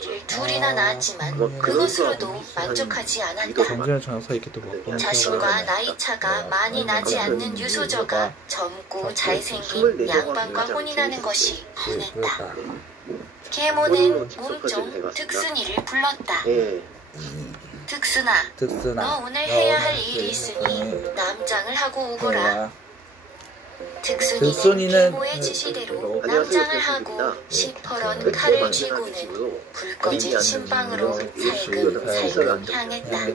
아이를 둘이나 낳았지만 그것으로도 만족하지 않았다. 자신과 나이 차가 많이 나지 않는 유소저가 젊고 잘생긴 양반과 혼이 나는 것이 분했다. 계모는 몸종 득순이를 불렀다. 득순아, 너 오늘 해야 할 일이 있으니 남장을 하고 오거라. 득순이는 계모의 지시대로 남장을 하고 시퍼런 칼을 쥐고는 불 꺼진 신방으로 살금살금 향했다.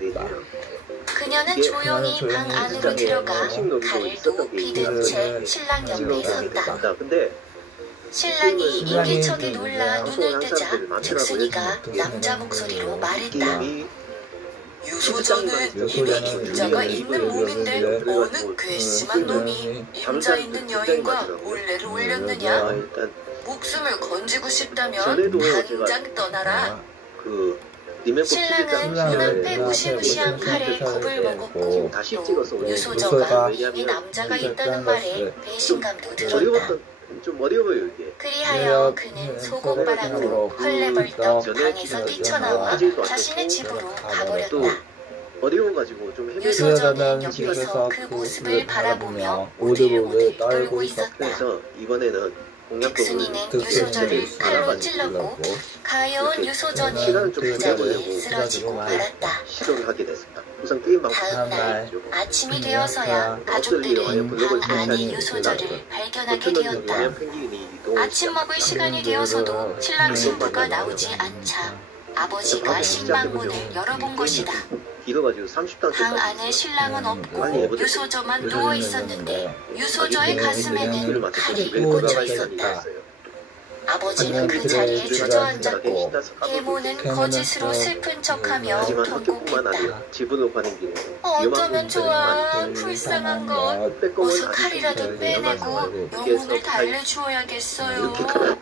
그녀는 조용히 방 안으로 들어가 칼을 또 비든 채 신랑 옆에 섰다. 신랑이 인기척에 놀라 눈을 뜨자 득순이가 남자 목소리로 말했다. 유소자는 이미 임자가 있는 몸인데 어느 괘씸한 놈이 임자 있는 여인과 몰래를 올렸느냐? 목숨을 건지고 싶다면 당장 떠나라. 신랑은 눈앞에 무시무시한 칼에 겁을 먹었고 또 유소저가 이미 남자가 있다는 말에 배신감도 들었다. 좀 어려워요 이게. 그리하여 그는 소곡바람으로 헐레벌떡 방에서 뛰쳐나와 자신의 집으로 가버렸다. 어려워가지고 좀 유소저는 옆에서 그 모습을 바라보며 오들오들 떨고 있었다. 그래서 이번에는 득순이는 유소저를 칼로 찔렀고 가여운 유소저는 그 자리에 쓰러지고 말았다. 시도를 하게 됐습니다. 우선 다음 날 아침이 되어서야 가족들은 방 안의 유소저를 발견하게 되었다. 아침 먹을 시간이 되어서도 신랑 신부가 나오지 않자 아버지가 신방문을 열어본 것이다. 방 안에 신랑은 없고 유소저만 누워 있었는데 유소저의 가슴에는 칼이 꽂혀 있었다. 아버지는 그 자리에 주저앉았고 계모는 거짓으로 슬픈 척하며 통곡했다. 어쩌면 좋아, 불쌍한 것. 어서 칼이라도 빼내고 영혼을 달래주어야겠어요.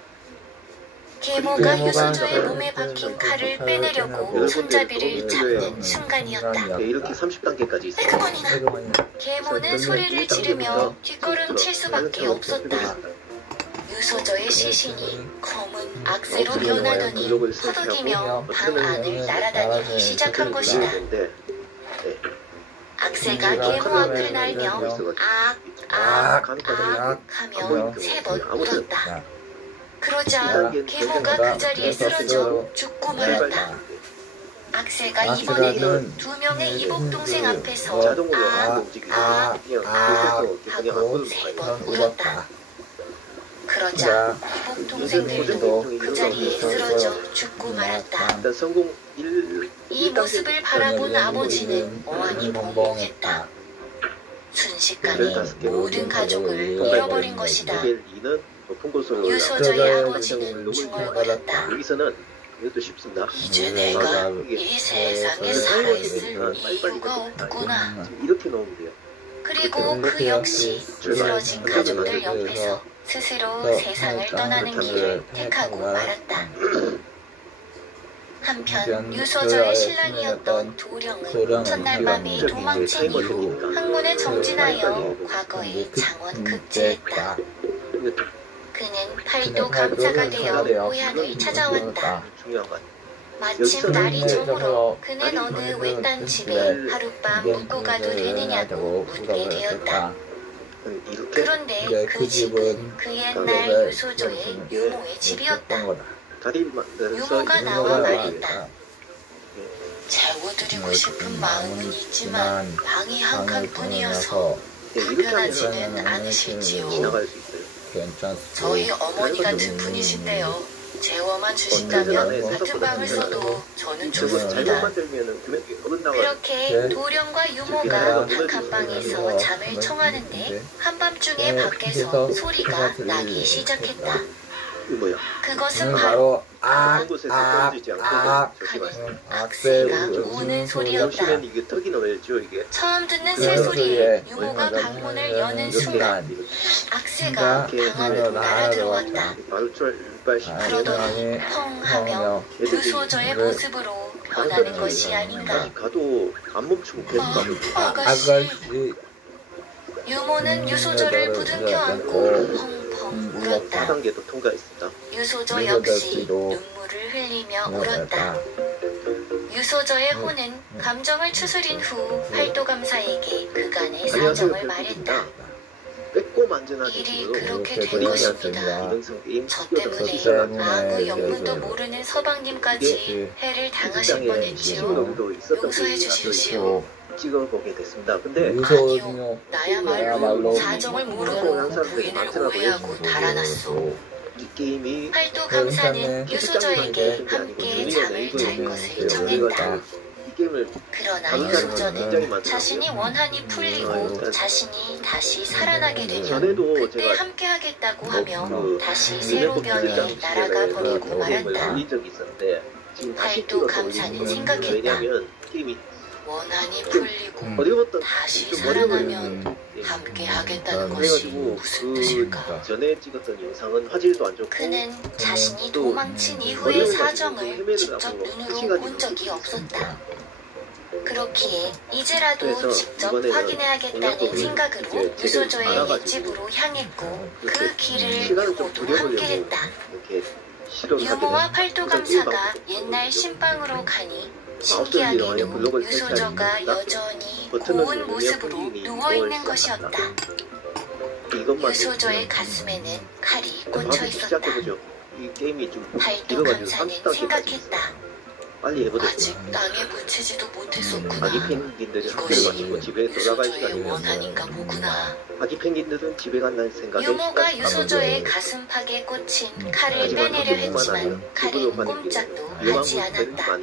계모가 유소저의 몸에 박힌 칼을 빼내려고 손잡이를 잡는 순간이었다. 에그머니나! 계모는 소리를 지르며 뒷걸음칠 수밖에 없었다. 유소저의 시신이 검은 악세로 변하더니 허덕이며 방 안을 날아다니기 시작한 것이다. 악세가 계모 앞을 날며 악, 악, 악 하며 3번 울었다. 그러자 계모가 그 자리에 쓰러져 죽고 말았다. 악세가 이번에도 2명의 이복동생 앞에서 악, 악, 악 하고 3번 울었다. 그러자 이복 동생들도 그 자리에 쓰러져 죽고 말았다. 이 모습을 바라본 아버지는 어안이 벙벙했다. 순식간에 모든 가족을 잃어버린 것이다. 유소저의 아버지는 중얼거렸다. 이제 내가 이 세상에 살아있을 이유가 없구나. 그리고 그 역시 쓰러진 가족들 옆에서 스스로 세상을 떠나는 길을 택하고 말았다. 한편 유소저의 신랑이었던 도령은 첫날 밤에 도망친 이후 학문에 정진하여 과거에 장원 급제했다. 그는 팔도 감사가 되어 고향을 찾아왔다. 마침 날이 저물어 그는 어느 외딴 집에 하룻밤 묵고 가도 되느냐고 묻게 되었다. 그런데 그 집은 그 옛날 유소저의 유모의 집이었다. 유모가 나와 말했다. 재워드리고 싶은 마음은 있지만 방이 한 칸뿐이어서 불편하지는 않으실지요. 저희 어머니 같은 분이신데요. 재워만 주신다면 같은 방을 써도 저는 좋습니다. 그렇게 도령과 유모가 한 칸방에서 잠을 청하는데 한밤중에 밖에서 소리가 나기 시작했다. 그것은 바로 하는 악세가 우는 소리였다. 처음 듣는 새소리에 유모가 방문을 여는 순간 악세가 방 안으로 날아들어왔다. 그러더니 펑 하며 유소저의 모습으로 변하는 것이 아닌가. 아가씨. 유모는 유소저를 부둥켜 안고 펑펑 울었다. 유소저 역시 눈물을 흘리며 울었다. 유소저의 호는 감정을 추스린 후 팔도감사에게 그간의 사정을 말했다. 일이 그렇게 된 것입니다. 저 때문에 아무 영문도 모르는 서방님까지 해를 당하실 뻔했지요. 용서해 주십시오. 찍어보게 됐습니다. 근데 아니요, 나야말로 사정을 모르고 부인을 오해하고 달아났소. 이 게임이 팔도감사는 유소저에게 함께 잠을 잘 것을 청했다. 이 게임을 그러나 유소저는 자신이 원한이 풀리고 자신이 다시 살아나게 되면 그때 함께 하겠다고 하며 다시 세로변에 날아가 버리고 말았다. 팔도감사는 생각했다. 원한이 풀리고 다시 살아나면 함께 하겠다는 것이 무슨 뜻일까? 전에 찍었던 영상은 화질도 안 좋고 그는 자신이 도망친 이후의 사정을 직접 눈으로 본 적이 없었다. 그렇기에 이제라도 직접 확인해야겠다는 생각으로 유소저의 옛집으로 향했고 그 길을 유모도 함께했다. 유모와 팔도감사가 옛날 신방으로 가니 신기하게도 유소저가 여전히 고운 모습으로 누워있는 것이었다. 유소저의 가슴에는 칼이 꽂혀 있었다. 팔도감사는 생각했다. 아직 땅에 묻히지도 못했었구나. 이것이 유소저의 원한인가 보구나. 유모가 유소저의 가슴팍에 꽂힌 칼을 빼내려 했지만 칼은 꼼짝도 하지 않았다.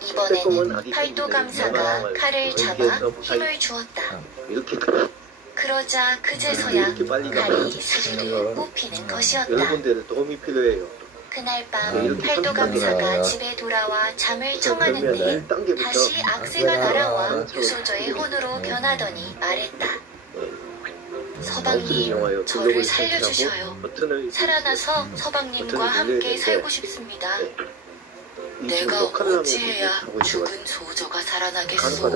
이번에는 팔도감사가 칼을 잡아 힘을 주었다. 그러자 그제서야 칼이 스르르 꼽히는 것이었다. 그날 밤 팔도감사가 집에 돌아와 잠을 청하는데 다시 악세가 날아와 유소저의 혼으로 변하더니 말했다. 서방님, 저를 살려주셔요. 살아나서 서방님과 함께 살고 싶습니다. 내가 어찌해야 죽은 소저가 살아나겠소.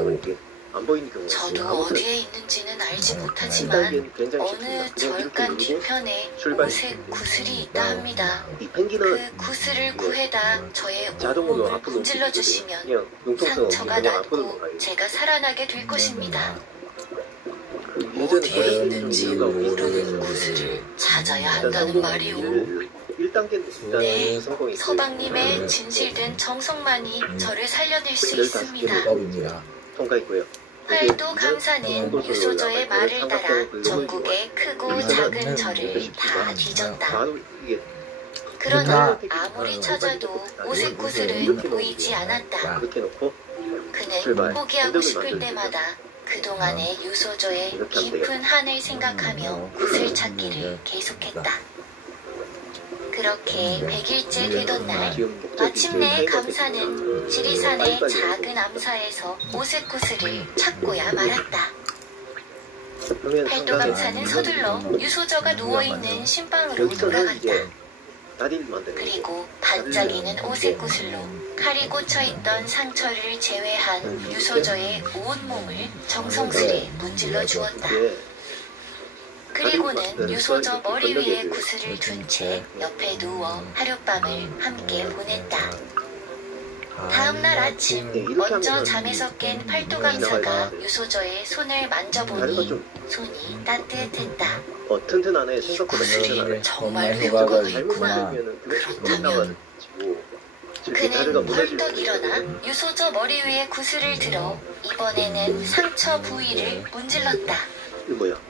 저도 어디에 있는지는 알지 못하지만 어느 절간 뒤편에 오색 구슬이 있다 합니다. 그 구슬을 구해다 저의 온몸을 문질러 주시면 상처가 낫고 제가 살아나게 될 것입니다. 어디에 있는지 모르는 구슬을 찾아야 한다는 말이오. 네, 서방님의 진실된 정성만이 저를 살려낼 수 있습니다. 팔도감사는 유소저의 말을 따라 전국의 크고 작은 절을 다 뒤졌다. 그러나 아무리 찾아도 오색 구슬은 보이지 않았다. 그는 포기하고 싶을 때마다 그동안의 유소저의 깊은 한을 생각하며 구슬 찾기를 계속했다. 그렇게 100일째 되던 날 마침내 감사는 지리산의 작은 암사에서 오색 구슬을 찾고야 말았다. 팔도감사는 서둘러 유소저가 누워있는 신방으로 돌아갔다. 그리고 반짝이는 오색 구슬로 칼이 꽂혀있던 상처를 제외한 유소저의 온몸을 정성스레 문질러 주었다. 그리고는 유소저 머리 위에 구슬을 둔 채 옆에 누워 하룻밤을 함께 보냈다. 다음날 아침 먼저 잠에서 깬 팔도감사가 유소저의 손을 만져보니 손이 따뜻했다. 이 구슬이 정말 효과가 있구나. 그렇다면 그는 벌떡 일어나 유소저 머리 위에 구슬을 들어 이번에는 상처 부위를 문질렀다.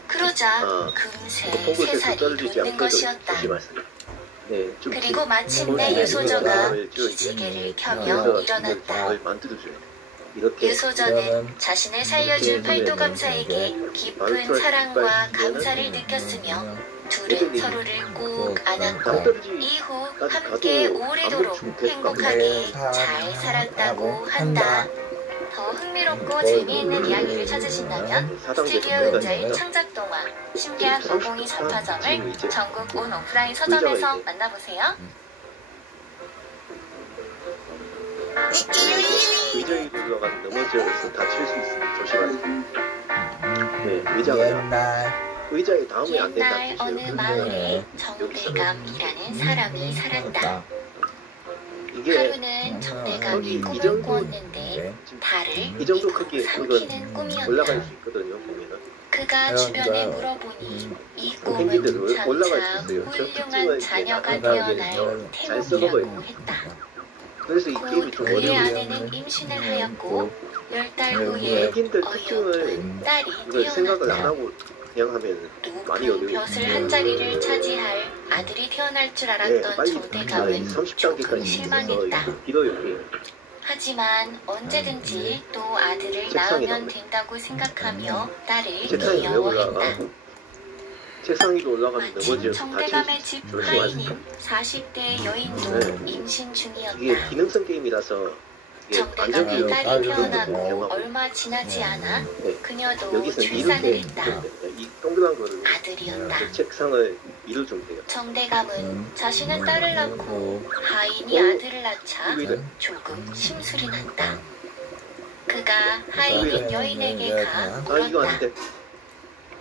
그러자 금세 새살이 돋는 것이었다. 그리고 마침내 유소저가 기지개를 켜며 일어났다. 유소저는 자신을 살려준 팔도감사에게 깊은 사랑과 감사를 느꼈으며 둘은 서로를 꼭 안았고 이후 함께 오래도록 행복하게 잘 살았다고 한다. 더 흥미롭고 재미있는 이야기를 찾으신다면 스튜디오 은저의 창작동화 신비한 502 잡화점을 전국 온 오프라인 서점에서 만나보세요. 의자에 들어가 넘어져서 다칠 수 있으니 조심하세요. 네, 의자에 닿으면 안 된다는 옛날 어느 마을에 정대감이라는 사람이 살았다. 이게 하루는 정대감이 꿈을 꾸었는데 달을 이 정도 크기의 삼키는 흙은 올라갈 꿈이었다. 수 있거든요. 보면은 그가 주변에 물어보니 이 꿈은 펭귄들은 올라갈 장차 수 있어요. 저 훌륭한 특징을 자녀가 이렇게 태어날 잘 써먹어야 태몽이라고 돼요. 했다. 그래서 이 게임이 곧 좀 그의 어려워요. 아내는 임신을 하였고 10달 후에 펭귄들 특징을 어여쁜 딸이 이걸 생각을 안 태어났다. 하고 그냥 하면 많이 높은 어려워요. 벼슬 한 자리를 차지할 아들이 태어날 줄 네, 알았던 빨리 정대감은 30단계까지 조금 실망했다. 길어요. 이게. 하지만 언제든지 또 아들을 책상에 낳으면 넣네. 된다고 생각하며 딸을 책상에 왜 올라가? 귀여워했다. 책상 위로 올라가면 마침 넘어져서 정대감의 다칠 수 집 있어요. 조심하세요. 하인인 40대 여인도 네. 임신 이게 중이었다. 기능성 게임이라서 이게 정대감의 안정이 딸이 태어나고 경험하고 얼마 지나지 않아 네. 그녀도 여기서는 출산을 이렇게 했다. 이 동그란 거를 아들이었다. 그 책상을 위로 주면 돼요. 정대감은 자신은 딸을 낳고 하인이 어? 아들을 낳자 이거 조금 심술이 났다. 그가 하인인 여인에게 가 아 이거 물었다. 아닌데.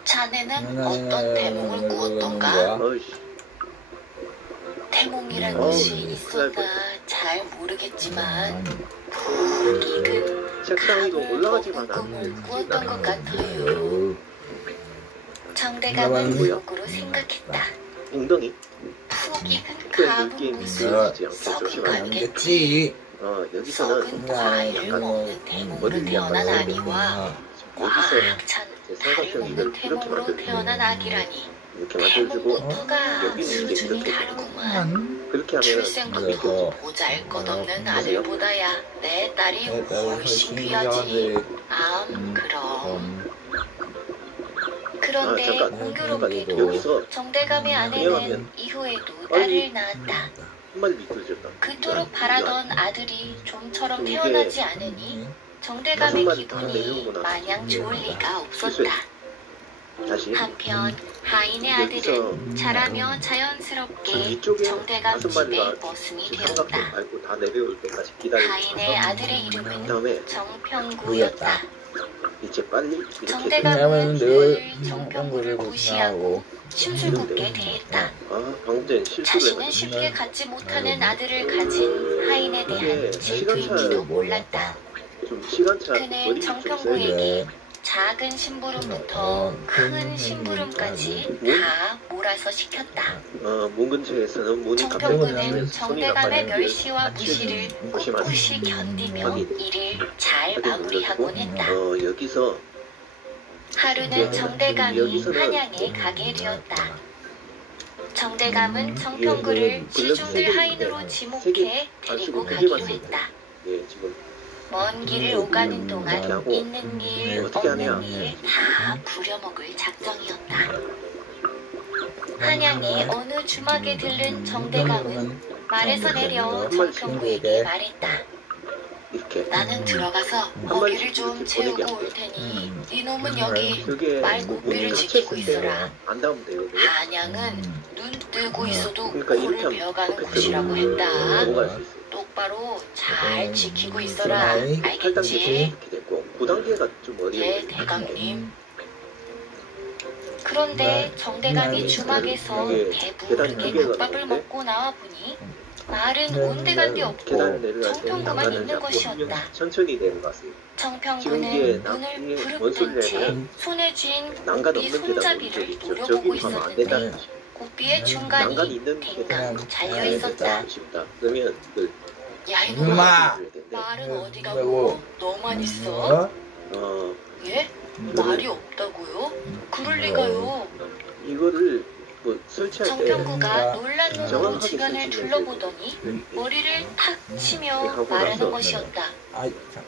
자네는 어떤 대몽을 꾸었던가? 어이씨. 대몽이란 어우, 것이 큰일 날 있었나 뻔했다. 잘 모르겠지만 푹 익은 책상 위로 감을 올라가지만 먹은 꿈을 않으면 꾸었던 것 같아요. 정대감은 뭐야? 속으로 생각했다. 웅덩이? 푹 익은 그 감은 물게임이 무슨 있어야지 않게 썩은 조심하세요. 감겠지. 여기서는 썩은 과일을 약간 먹는 대몽으로 머리를 태어난 약간 아기와 여기서 꽉 찬 제 달을 삼각형 먹는 이걸 이렇게 대몽으로 만들어요. 태어난 아기라니 이렇게 만들어주고 대몽부터가 여기는 이제 수준이 이렇게 다르구만. 그렇게 하면 출생부터 보잘것없는 아들보다야 내 딸이 훨씬 귀하지. 그럼. 그런데 잠깐. 공교롭게도 여기서 정대감의 아내는 이후에도 딸을 낳았다. 한 마리 미끄러졌다. 그토록 바라던 아들이 좀처럼 태어나지 않으니 정대감의 기분이 마냥 좋을 리가 없었다. 다시 한편 하인의 아들은 자라며 자연스럽게 이쪽에 정대감 다섯 집에 마리가 머슴이 삼각형 되었다. 밟고 다 내려올 때까지 기다리고 하인의 아들의 그 이름은 다음에 정평구였다. 이제 빨리 이렇게 정대감은 늘 정평구를 무시하고 심술궂게 대했다. 방금 전에 실수를 자신은 해가지고 쉽게 갖지 못하는 아들을 가진 하인에 대한 질투인지도 몰랐다. 좀 시간차 그는 머리를 좀 정평구에게 작은 심부름부터 큰 심부름까지 다 몰아서 시켰다. 문 근처에서는 문이 정평구는 손이 정대감의 나빠요. 멸시와 무시를 꿋꿋이 견디며 일을 잘 마무리하곤 했다. 여기서 하루는 정대감이 한양에 가게 되었다. 정대감은 정평구를 시중들 하인으로 지목해 데리고 가기로 했다. 예, 지금 먼 길을 오가는 동안 하고 있는 일 어떻게 하냐? 없는 일 다 부려먹을 작정이었다. 한양의 어느 주막에 들른 정대감은 말에서 내려 정평구에게 말했다. 이렇게 나는 들어가서 먹이를 좀 채우고 올 테니 이놈은 여기 그게 말고삐를 지키고 있어라. 안 닿으면 돼요. 한양은 눈 뜨고 있어도 그러니까 이렇게 코를 하면 베어가는 퍼펙트로 곳이라고 했다. 넘어갈 수 있어요. 똑바로 잘 지키고 있어라. 8단계에서 알겠지? 이렇게 됐고 9단계가 좀 어려워요. 예, 대감님. 그런데 정대감이 주막에서 배부르게 국밥을 먹고 나와 보니 말은 온데간데 없고 계단을 내려갈 때 정평구만 난간을 있는 잡고 것이었다. 천천히 내려가세요. 정평구는 눈을 부릅뜬 채 손에 쥔 난간 고삐 없는 계단 손잡이를 있죠. 노려보고 저기 가면 안 된다는 있었는데 거지. 고삐의 난간 중간이 있는 댕강 계단 잘려 있었다. 쉽다. 그러면 그 야 이놈아, 엄마! 말은 어디 가고 너만 있어? 예? 말이 없다고요? 그럴 리가요. 이거를 뭐 설치할 때 정평구가 놀란 눈으로 정확하게 주변을 설치를 둘러보더니 머리를 탁 치며 하고 말하는 나서 것이었다.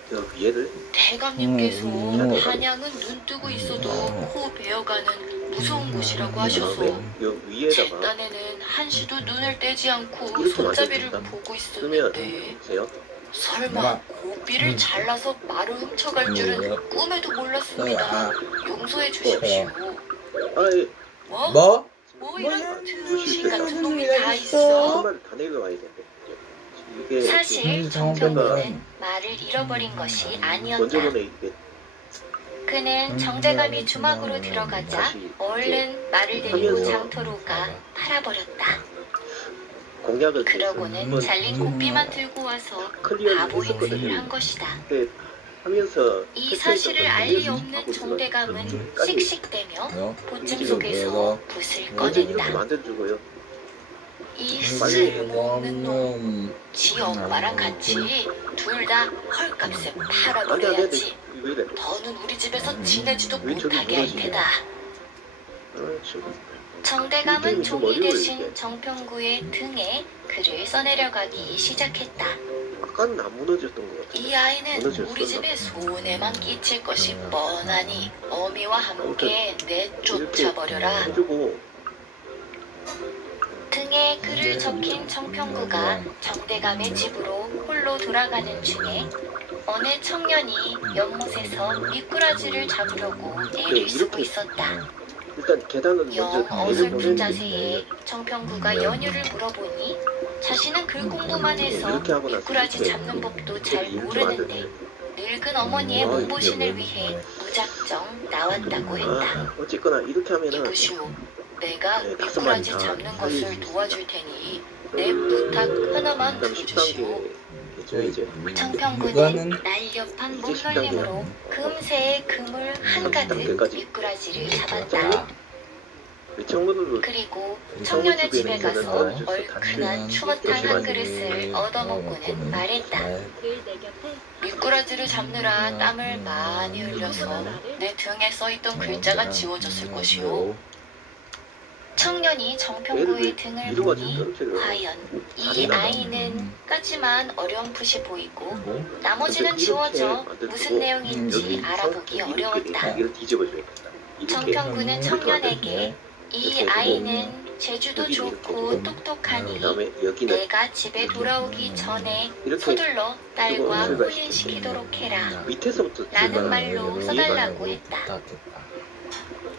저 위에를 대감님께서 한양은 눈 뜨고 있어도 코 베어가는 무서운 곳이라고 하셔서 그다음에 요 제 위에다가 딴에는 한시도 눈을 떼지 않고 이렇게 손잡이를 만들어진다. 보고 그러면 있었는데 보세요. 설마 고삐를 잘라서 말을 훔쳐갈 줄은 꿈에도 몰랐습니다. 용서해 주십시오. 아예 뭐? 뭐 이런 등신 같은 놈이 다 있어? 한 마리 다 내려와야 되는데 이게 사실 정평구는 말을 잃어버린 것이 아니었다. 먼저 전에 이게 그는 정대감이 주막으로 들어가자 얼른 말을 데리고 장터로 가 팔아버렸다. 공약을 그러고는 한번 잘린 고삐만 들고 와서 클리어를 바보 행세를 했었거든요. 한 것이다. 근데 하면서 이 사실을 알 리 없는 정대감은 씩씩대며 보증 속에서 붓을 언제 이렇게 꺼냈다. 만들어주고요. 이 쓸모없는 놈, 지 엄마랑 같이 둘 다 헐값에 팔아버려야지. 왜 이래? 더는 우리 집에서 지내지도 왜 저기 못하게 할 무너지냐. 테다. 정대감은 종이 대신 정평구의 등에 글을 써내려가기 시작했다. 아까는 안 무너졌던 것 같아. 이 아이는 무너졌었나? 우리 집에 손해만 끼칠 것이 뻔하니 어미와 함께 내쫓아버려라. 해주고 등에 글을 적힌 정평구가 정대감의 집으로 홀로 돌아가는 중에 어느 청년이 연못에서 미꾸라지를 잡으려고 애를 쓰고 있었다. 일단 계단은 영 먼저 어설픈 자세에 정평구가 연유를 물어보니 자신은 글 공부만 해서 미꾸라지 잡는 법도 잘 모르는데 늙은 어머니의 몸보신을 위해 무작정 나왔다고 했다. 어쨌거나 이렇게 하면은 이보시오, 내가 네, 미꾸라지 다 잡는 것을 살려줄 수 도와줄 테니 내 부탁 하나만 그다음 들어주시오. 10단계 이제 정평구는 날렵한 몸놀림으로 금세의 그물 한가득 10단계까지. 미꾸라지를 잡았다. 창문으로 그리고 청년의 집에 가서 얼큰한 추어탕 한 그릇을 얻어먹고는 말했다. 미꾸라지를 잡느라 땀을 많이 흘려서 내 등에 써있던 글자가 지워졌을 것이오. 청년이 정평구의 등을 보니 과연 이 아이는 까지만 어렴풋이 보이고 나머지는 지워져 무슨 내용인지 알아보기 어려웠다. 정평구는 청년에게 이 아이는 제주도 좋고 똑똑하니 내가 집에 돌아오기 전에 서둘러 딸과 혼인시키도록 해라 라는 말로 써달라고 했다.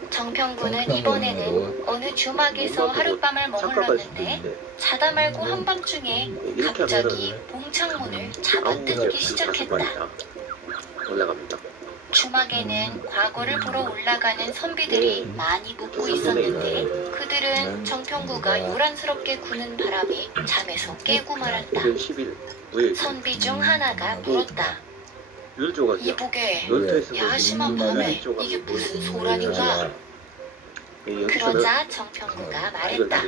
정평구는 이번에는 어느 주막에서 하룻밤을 머물렀는데 자다 말고 한밤중에 갑자기 봉창문을 잡아뜯기 시작했다. 올라갑니다. 주막에는 과거를 보러 올라가는 선비들이 많이 묵고 있었는데 그들은 정평구가 요란스럽게 구는 바람에 잠에서 깨고 말았다. 선비 중 하나가 물었다. 이보게 야심한 밤에 이게 무슨 소란인가? 그러자 정평구가 말했다.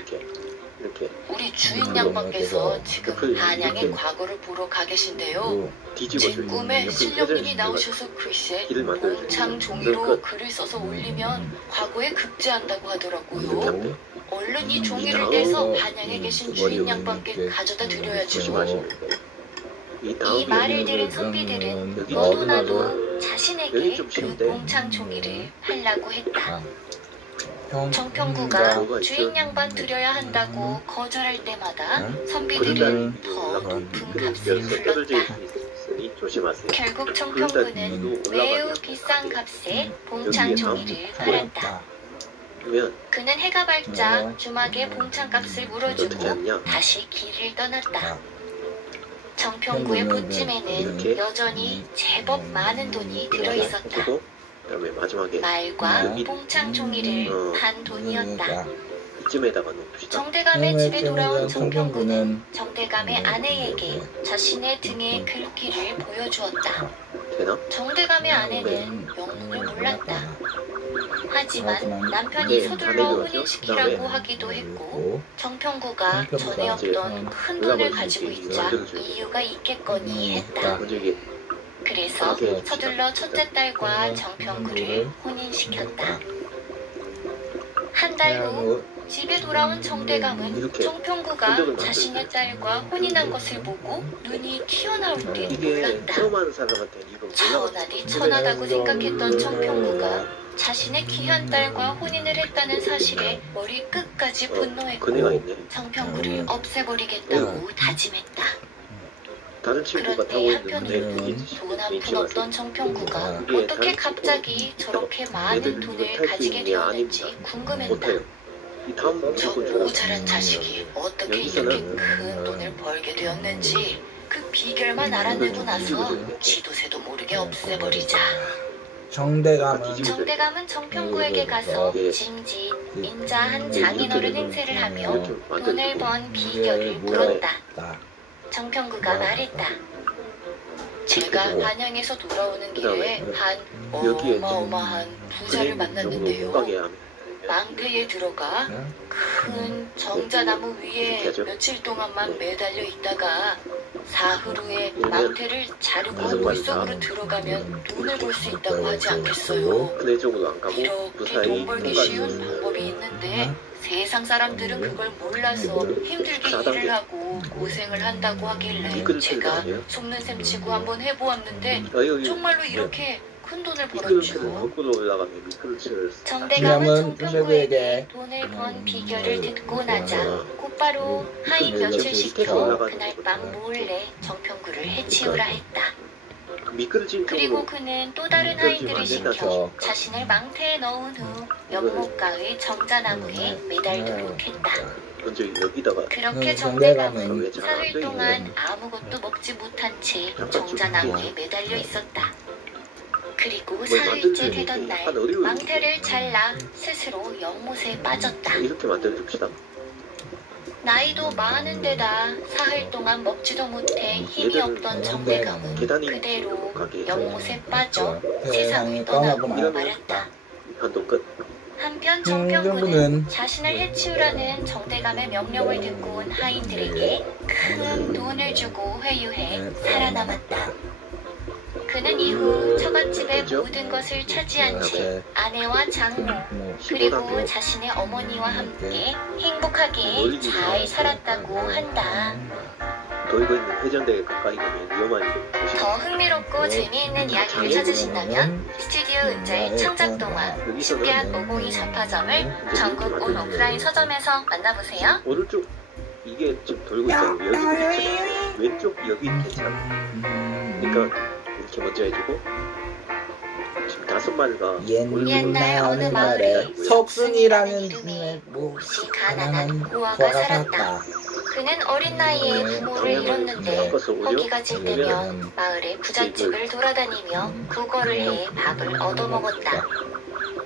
우리 주인 양반께서 지금 한양의 과거를 보러 가 계신데요. 제 꿈에 신령님이 나오셔서 글쎄 봉창 종이로 글을 써서 올리면 과거에 급제한다고 하더라고요. 얼른 이 종이를 떼서 한양에 계신 주인 양반께 가져다 드려야죠. 이 말을 들은 선비들은 너도 나도 자신에게 그 봉창 종이를 팔라고 했다. 정평구가 주인 양반 드려야 한다고 거절할 때마다 선비들은 더 높은 값을 불렀다. 결국 정평구는 매우 비싼 값에 봉창 종이를 팔았다. 그는 해가 밝자 주막에 봉창값을 물어주고 다시 길을 떠났다. 정평구의 보찜에는 여전히 제법 많은 돈이 들어있었다. 말과 봉창 종이를 판 돈이었다. 정대감의 집에 돌아온 정평구는 정대감의 아내에게 자신의 등의 글귀를 보여주었다. 정대감의 아내는 영문을 몰랐다. 하지만 남편이 서둘러 혼인시키라고 하기도 했고 정평구가 전에 없던 큰 돈을 가지고 있자 이유가 있겠거니 했다. 그래서 서둘러 첫째 딸과 정평구를 혼인시켰다. 한 달 후 집에 돌아온 정대감은 정평구가 자신의 딸과 혼인한 것을 보고 눈이 튀어나올 듯 놀랐다. 천하디 천하다고 생각했던 정평구가 자신의 귀한 딸과 혼인을 했다는 사실에 머리 끝까지 분노했고 정평구를 없애버리겠다고 다짐했다. 그런데 한편으로는 돈 한 푼 없던 정평구가 어떻게 갑자기 저렇게 많은 돈을 가지게 되었는지 궁금했다. 저 모자란 자식이 어떻게 이렇게 큰 돈을 벌게 되었는지 그 비결만 알아내고 나서 지도새도 모르게 없애버리자. 정대감은 정평구에게 가서 징지, 인자한 장인어른 행세를 하며 돈을 번 비결을 물었다. 정평구가 말했다. 제가 반양에서 돌아오는 길에 한 어마어마한 부자를 만났는데요. 망태에 들어가 큰 정자나무 위에 며칠 동안만 매달려 있다가 사흘 후에 망태를 자르고 물속으로 들어가면 돈을 벌 수 있다고 하지 않겠어요? 이렇게 돈 벌기 쉬운 방법이 있는데 세상 사람들은 그걸 몰라서 힘들게 일을 하고 고생을 한다고 하길래 제가 속는 셈 치고 한번 해보았는데 정말로 이렇게 큰 돈을 벌었죠. 정대감은 정평구에게 돈을 번 비결을 듣고 나자 곧바로 하인 며칠 시켜 그날 밤 몰래 정평구를 해치우라 했다. 그리고 그는 또 다른 하인들을 시켜 자신을 망태에 넣은 후 연못가의 정자나무에 매달도록 했다. 그렇게 정대감은 사흘 동안 아무것도 먹지 못한 채 정자나무에 매달려 있었다. 그리고 사흘째 되던 날 망태를 잘라 스스로 연못에 빠졌다. 나이도 많은 데다 사흘 동안 먹지도 못해 힘이 없던 정대감은 그대로 연못에 빠져 세상을 떠나고 말았다. 한편 정평구는 자신을 해치우라는 정대감의 명령을 듣고 온 하인들에게 큰 돈을 주고 회유해 살아남았다. 그는 이후 처갓집의 모든 것을 차지한 채 아내와 장모 그리고 자신의 어머니와 함께 행복하게 잘 살았다고 한다. 더 흥미롭고 재미있는 이야기를 찾으신다면 스튜디오 은자의 창작동화 신비한 502 잡화점을 전국 온 오프라인 서점에서 만나보세요. 오른쪽 이게 지금 돌고 있잖아요. 여기 왼쪽 여기 괜찮아. 그러니까 이렇게 먼저 해주고 지금 5마리가 옛날 어느 마을에 석순이라는 몹시 가난한 고아가 살았다. 그는 어린 나이에 부모를 잃었는데 허기가 질 때면 마을의 부잣집을 돌아다니며 구걸을 해 밥을 얻어먹었다.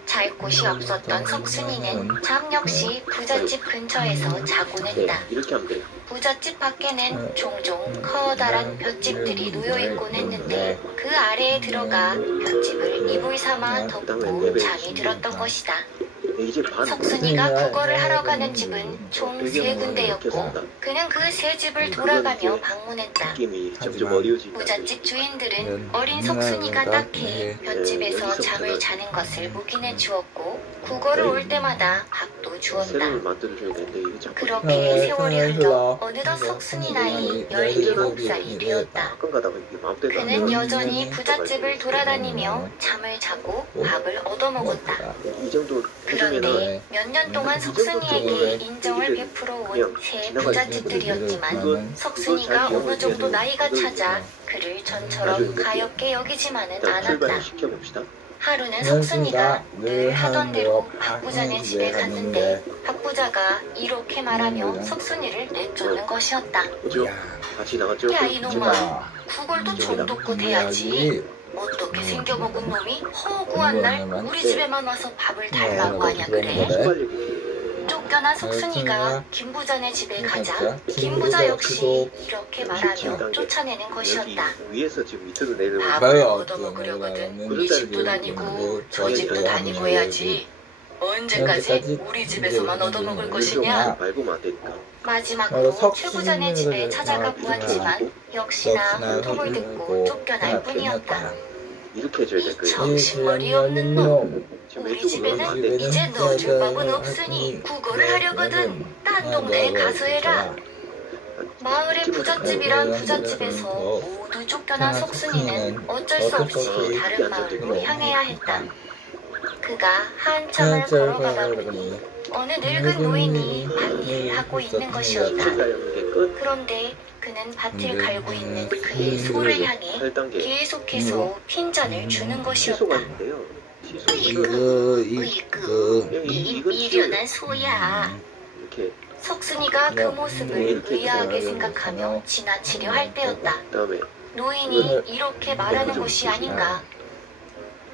잘 곳이 없었던 석순이는 잠 역시 부잣집 근처에서 자곤 했다. 이렇게 하면 돼요. 부잣집 밖에는 종종 커다란 볏집들이 놓여있곤 했는데 그 아래에 들어가 볏집을 이불 삼아 덮고 잠이 들었던 것이다. 석순이가 구걸을 하러 가는 집은 총 3군데였고 그는 그 3집을 돌아가며 방문했다. 부잣집 주인들은 어린 석순이가 딱히 볏집에서 잠을 자는 것을 묵인해 주었고 구걸을 올 때마다 밥도 주었다. 그렇게 세월이 흘러 어느덧 석순이 나이 17살이 되었다. 그는 여전히 부잣집을 돌아다니며 잠을 자고 밥을 얻어먹었다. 그런데 몇 년 동안 석순이에게 인정을 베풀어 온 새 부잣집들이었지만 석순이가 어느 정도 나이가 차자 그를 전처럼 가엽게 여기지만은 않았다. 하루는 석순이가 늘 하던 대로 박부자네 집에 갔는데 박부자가 이렇게 말하며 석순이를 내쫓는 것이었다. 야 이놈아, 구걸도 정도껏 해야지. 어떻게 생겨먹은 놈이 허구한 날 우리 집에만 와서 밥을 달라고 하냐 그래? 쫓겨난 석순이가 김부자네 집에 가자 김부자 역시 이렇게 말하며 쫓아내는 것이었다. 밥을 얻어먹으려거든 이 집도 다니고 저 집도 다니고 해야지. 언제까지 우리 집에서만 얻어먹을 것이냐? 마지막으로 최부자네 집에 찾아가 보았지만 역시나 혼통을 듣고 쫓겨날 뿐이었다. 이 정신머리 없는 놈, 우리 집에는 이제 넣어줄 밥은 없으니 구걸을 하려거든 딴 동네에 가서 해라. 마을의 부잣집이란 부잣집에서 모두 쫓겨난 석순이는 어쩔 수 없이 다른 마을로 향해야 했다. 그가 한참을 걸어가다 보니 어느 늙은 노인이 밭일을 하고 있는 것이었다. 그런데 그는 밭을 갈고 있는 그의 소를 향해 계속해서 핀잔을 주는 것이었다. 으이그, 이 미련한 소야. 석순이가 그 모습을 의아하게 생각하며 지나치려 할 때였다. 노인이 이렇게 말하는 것이 아닌가.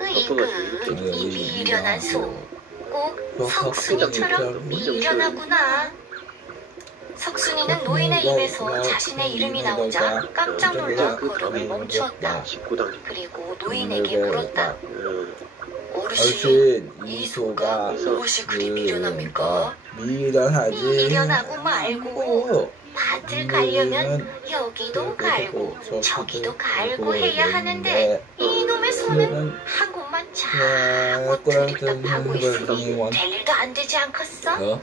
으이그 이 미련한 소. 꼭 석순이처럼 미련하구나. 석순이는 노인의 입에서 자신의 이름이 나오자 깜짝 놀라 걸음을 멈추었다. 그리고 노인에게 물었다. 어르신, 이 소가 무엇이 그리 미련합니까? 미련하고 말고 밭을 가려면 여기도 갈고 저기도 갈고 해야 하는데 이놈의 소는 한 곳만 자꾸 들이답하고 있으니 될 일도 안 되지 않겠어?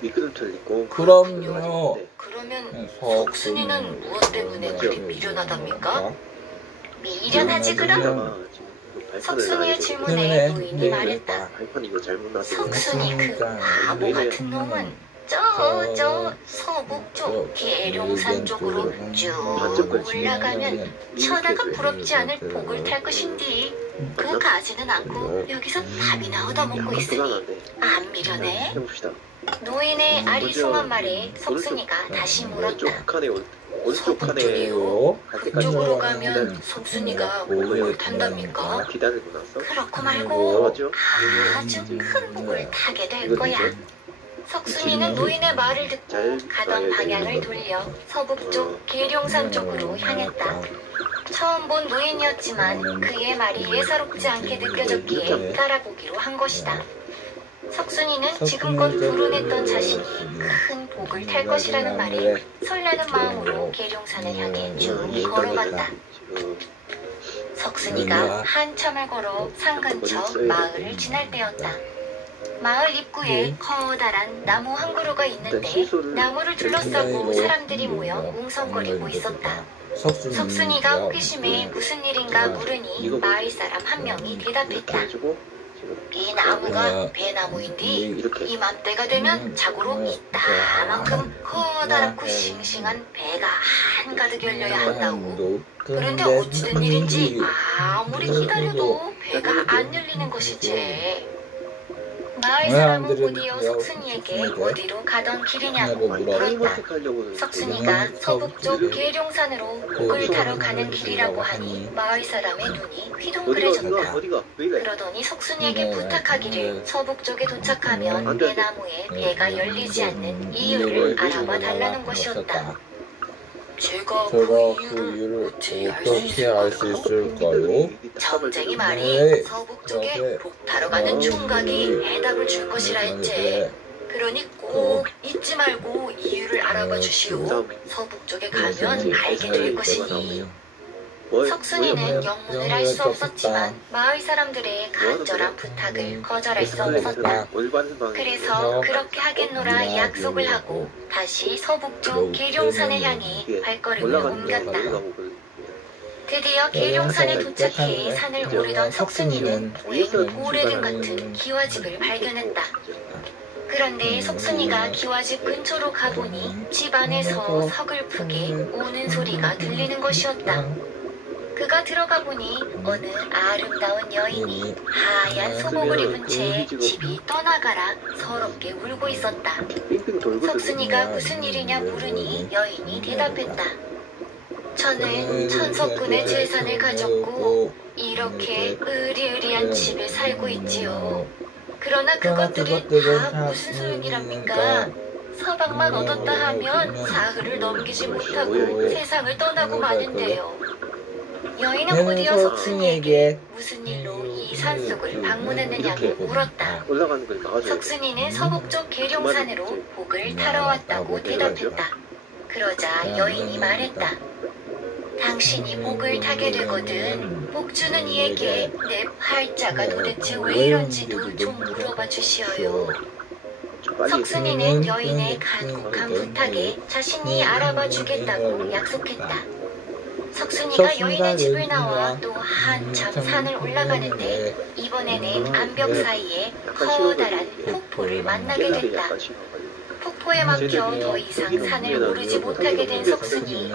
그럼요. 그러면 석순이는 무엇 때문에 그리 미련하답니까? 미련하지 그럼? 석순이의 질문에 노인이 말했다. 석순이 그 바보 같은 놈은 저 서북쪽 계룡산 쪽으로 쭉 올라가면 천하가 부럽지 않을 복을 탈 것인디 그 가지는 않고 여기서 밥이나 얻어먹고 있으니 안 미련해? 노인의 아리송한 말에 석순이가 다시 물었다. 서북쪽이요? 그쪽으로 가면 석순이가 복을 탄답니까? 그렇고 말고 아주 큰 복을 타게 될 거야. 석순이는 노인의 말을 듣고 가던 방향을 돌려 서북쪽 계룡산 쪽으로 향했다. 처음 본 노인이었지만 그의 말이 예사롭지 않게 느껴졌기에 따라보기로 한 것이다. 석순이는 지금껏 불운했던 자신이 큰 복을 탈 것이라는 말에 설레는 마음으로 계룡산을 향해 쭉 걸어갔다. 석순이가 한참을 걸어 산 근처 마을을 지날 때였다. 마을 입구에 커다란 나무 한 그루가 있는데 나무를 둘러싸고 사람들이 모여 웅성거리고 있었다. 석순이가 호기심에 무슨 일인가 물으니 마을 사람 한 명이 대답했다. 이 나무가 배나무인데 이맘때가 되면 자고로 이따만큼 커다랗고 싱싱한 배가 한가득 열려야 한다고. 그런데 어찌된 일인지 아무리 기다려도 배가 안 열리는 것이지. 마을 사람은 곧이어 석순이에게 어디로 가던 길이냐고 물었다. 석순이가 서북쪽 계룡산으로 복을 타러 가는 길이라고 하니 마을 사람의 눈이 휘둥그레졌다. 그러더니 석순이에게 부탁하기를 서북쪽에 도착하면 배나무에 배가 열리지 않는 이유를 알아봐 달라는 것이었다. 제가 그 이유를 어떻게 알 수 있을까요? 점쟁이 말이 서북쪽에 복 타러 가는 총각이 해답을 줄 것이라 했지. 그러니 꼭 잊지 말고 이유를 알아봐 주시오. 서북쪽에 가면 알게 될 것이니. 석순이는 영문을 알 수 없었지만 마을 사람들의 간절한 부탁을 거절할 수 없었다. 그래서 그렇게 하겠노라 약속을 하고 다시 서북쪽 계룡산을 향해 발걸음을 옮겼다. 드디어 계룡산에 도착해 산을 오르던 석순이는 오래된 같은 기와집을 발견했다. 그런데 석순이가 기와집 근처로 가보니 집 안에서 서글프게 우는 소리가 들리는 것이었다. 그가 들어가 보니 어느 아름다운 여인이 하얀 소복을 입은 채 집이 떠나가라 서럽게 울고 있었다. 석순이가 무슨 일이냐 물으니 여인이 대답했다. 저는 천석군의 재산을 가졌고 이렇게 으리으리한 집에 살고 있지요. 그러나 그것들이 다 무슨 소용이랍니까? 서방만 얻었다 하면 사흘을 넘기지 못하고 세상을 떠나고 마는데요. 여인은 곧이어 석순이에게 무슨 일로 이 산속을 방문했느냐고 물었다. 석순이는 서북쪽 계룡산으로 복을 타러 왔다고 대답했다. 그러자 여인이 말했다. 당신이 복을 타게 되거든 복 주는 이에게 내 팔자가 도대체 왜 이런지도 좀 물어봐 주시어요. 석순이는 여인의 간곡한 부탁에 자신이 알아봐 주겠다고 약속했다. 석순이가 여인의 집을 나와 또 한참 산을 올라가는데 이번에는 암벽 사이에 커다란 폭포를 만나게 됐다. 폭포에 막혀 더 이상 산을 오르지 못하게 된 석순이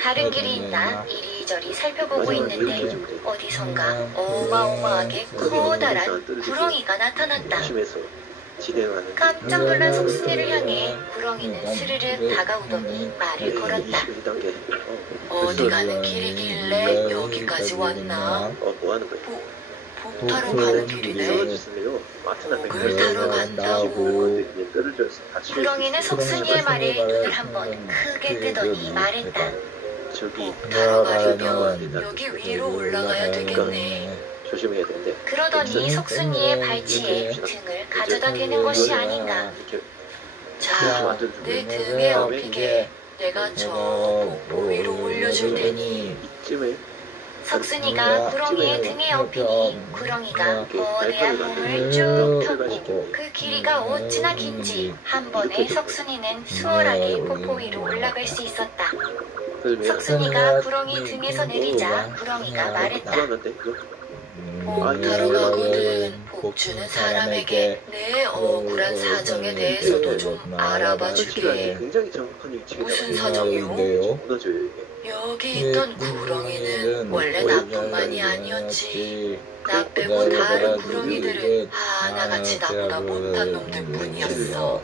다른 길이 있나 이리저리 살펴보고 있는데 어디선가 어마어마하게 커다란 구렁이가 나타났다. 깜짝 놀란 석순이를 향해 구렁이는 스르륵 다가오더니 말을 걸었다. 어디 가는 길이길래 여기까지 왔나? 복타로 가는 길이네. 복을 타러 간다고. 구렁이는 석순이의 말에 눈을 한번 크게 뜨더니 말했다. 복 타러 가려면 여기 위로 올라가야 되겠네. 조심해야 되는데. 그러더니 석순이의 발치에 등을 가져다 대는 것이 아닌가. 자, 내 등에 엎이게 내가 저 복도 위로 올려줄 테니. 이쯤에 석순이가 구렁이의 등에 엎이니 구렁이가 거대한 몸을 쭉 펴고 그 길이가 어찌나 긴지 한 번에 석순이는 수월하게 폭포 위로 올라갈 수 있었다. 석순이가 구렁이 등에서 내리자 구렁이가 말했다. 복 타러 가거든 복 주는 사람에게 내 억울한 사정에 대해서도 좀 알아봐 주게. 무슨 사정이요? 여기 있던 구렁이는 원래 나뿐만이 아니었지. 나 빼고 다른 구렁이들은 하나같이 나보다 못한 놈들 뿐이었어.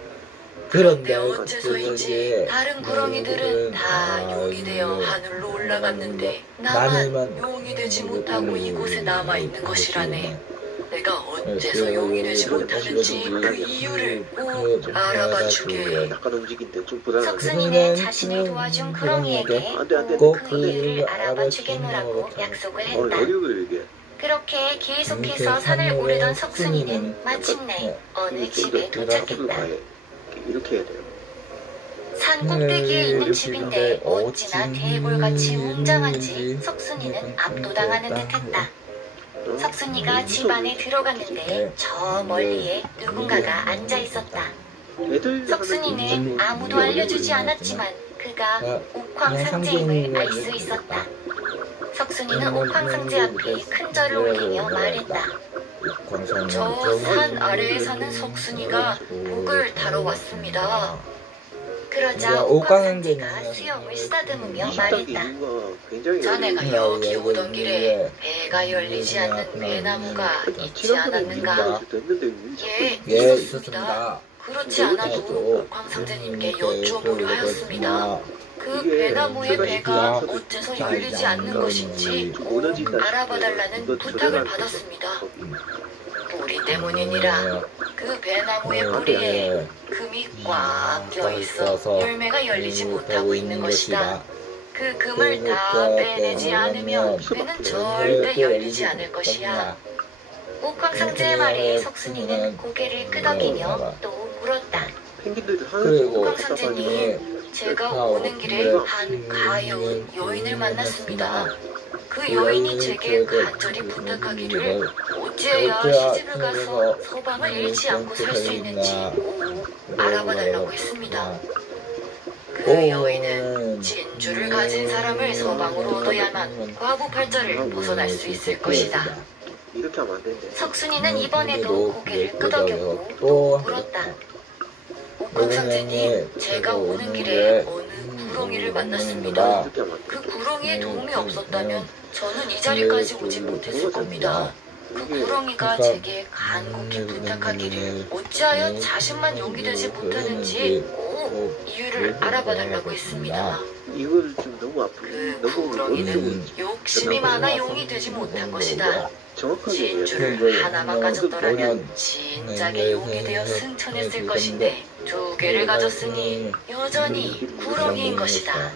그런데 어째서인지 다른 구렁이들은 다 용이 되어 하늘로 올라갔는데 나만 용이 되지 못하고 이곳에 남아있는 것이라네. 내가 어째서 용이 되지 못하는지 그 이유를 꼭 알아봐 주게. 석순이는 자신을 도와준 구렁이에게 꼭 그 이유를 알아봐 주겠노라고 약속을 했다. 그렇게 계속해서 산을 오르던 석순이는 마침내 어느 집에 도착했다. 이렇게 해야 돼요. 산 꼭대기에 있는 집인데 어찌나 대골같이 웅장한지 석순이는 압도당하는 듯했다. 석순이가 집 안에 들어갔는데 저 멀리에 누군가가 앉아있었다. 석순이는 아무도 알려주지 않았지만 그가 옥황상제임을 알 수 있었다. 석순이는 옥황상제 앞에 큰 절을 올리며 말했다. 저 산 아래에 사는 석순이가 복을 타러 왔습니다. 그러자 옥황상제가 수염을 쓰다듬으며 말했다. 자네가 여기 오던 길에 배가 열리지 않는 배나무가 있지 않았는가? 예, 있었습니다. 그렇지 않아도 옥황상제님께 여쭤보려 하였습니다. 그 배나무의 배가 어째서 열리지 않는 것인지 알아봐달라는 부탁을 받았습니다. 뿌리 때문이니라. 그 배나무의 뿌리에 금이 꽉 껴있어 열매가 열리지 못하고 있는 것이다. 그 금을 다 빼내지 않으면 배는 절대 열리지 않을 것이야. 옥황상제의 말에 석순이는 고개를 끄덕이며 또 물었다. 옥황상제님, 제가 오는 길에 한 가여운 여인을 만났습니다. 그 여인이 제게 간절히 부탁하기를 어찌해야 시집을 가서 서방을 잃지 않고 살 수 있는지 알아봐달라고 했습니다. 그 여인은 진주를 가진 사람을 서방으로 얻어야만 과부 팔자를 벗어날 수 있을 것이다. 석순이는 이번에도 고개를 끄덕였고 또 물었다. 옥황상제님, 제가 오는 길에 어느 구렁이를 만났습니다. 그 구렁이에 도움이 없었다면 저는 이 자리까지 오지 못했을 겁니다. 그 구렁이가 제게 간곡히 부탁하기를 어찌하여 자신만 용이 되지 못하는지 꼭 이유를 알아봐달라고 했습니다. 그 구렁이는 욕심이 많아 용이 되지 못한 것이다. 진주를 하나만 가졌더라면 진작에 용이 되어 승천했을 것인데 2개를 가졌으니 여전히 구렁이인 것이다.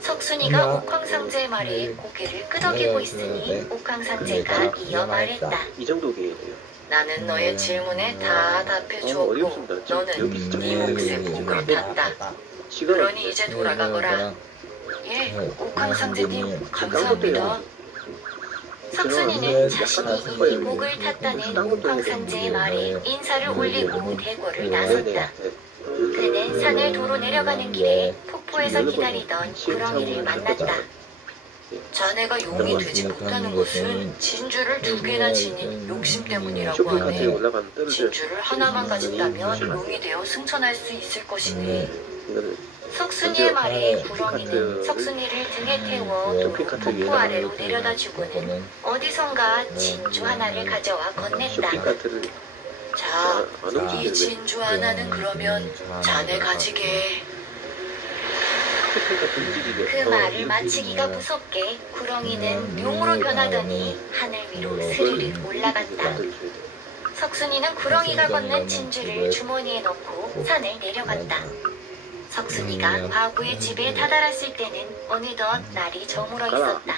석순이가 옥황상제의 말에 고개를 끄덕이고 있으니 옥황상제가 이어 말했다. 나는 너의 질문에 다 답해주었고 너는 네 몫의 복을 탔다. 그러니 이제 돌아가거라. 예, 옥황상제님 감사합니다. 석순이는 자신이 이 복을 탔다는 옥황상제의 말에 인사를 올리고 대궐을 나섰다. 그는 산을 도로 내려가는 길에 폭포에서 기다리던 구렁이를 만났다. 자네가 용이 되지 못하는 것은 진주를 2개나 지닌 욕심 때문이라고 하네. 진주를 하나만 가진다면 용이 되어 승천할 수 있을 것이네. 석순이의 말에 구렁이는 석순이를 등에 태워 폭포 아래로 내려다주고는 어디선가 진주 하나를 가져와 건넸다. 자, 이 진주 하나는 그러면 자네 가지게. 슈퍼가 움직이게. 그 말을 마치기가 무섭게 구렁이는 용으로 변하더니 하늘 위로 스르르 올라갔다. 석순이는 구렁이가 건넨 진주를 주머니에 넣고 산을 내려갔다. 석순이가 과부의 집에 다다랐을 때는 어느덧 날이 저물어 있었다.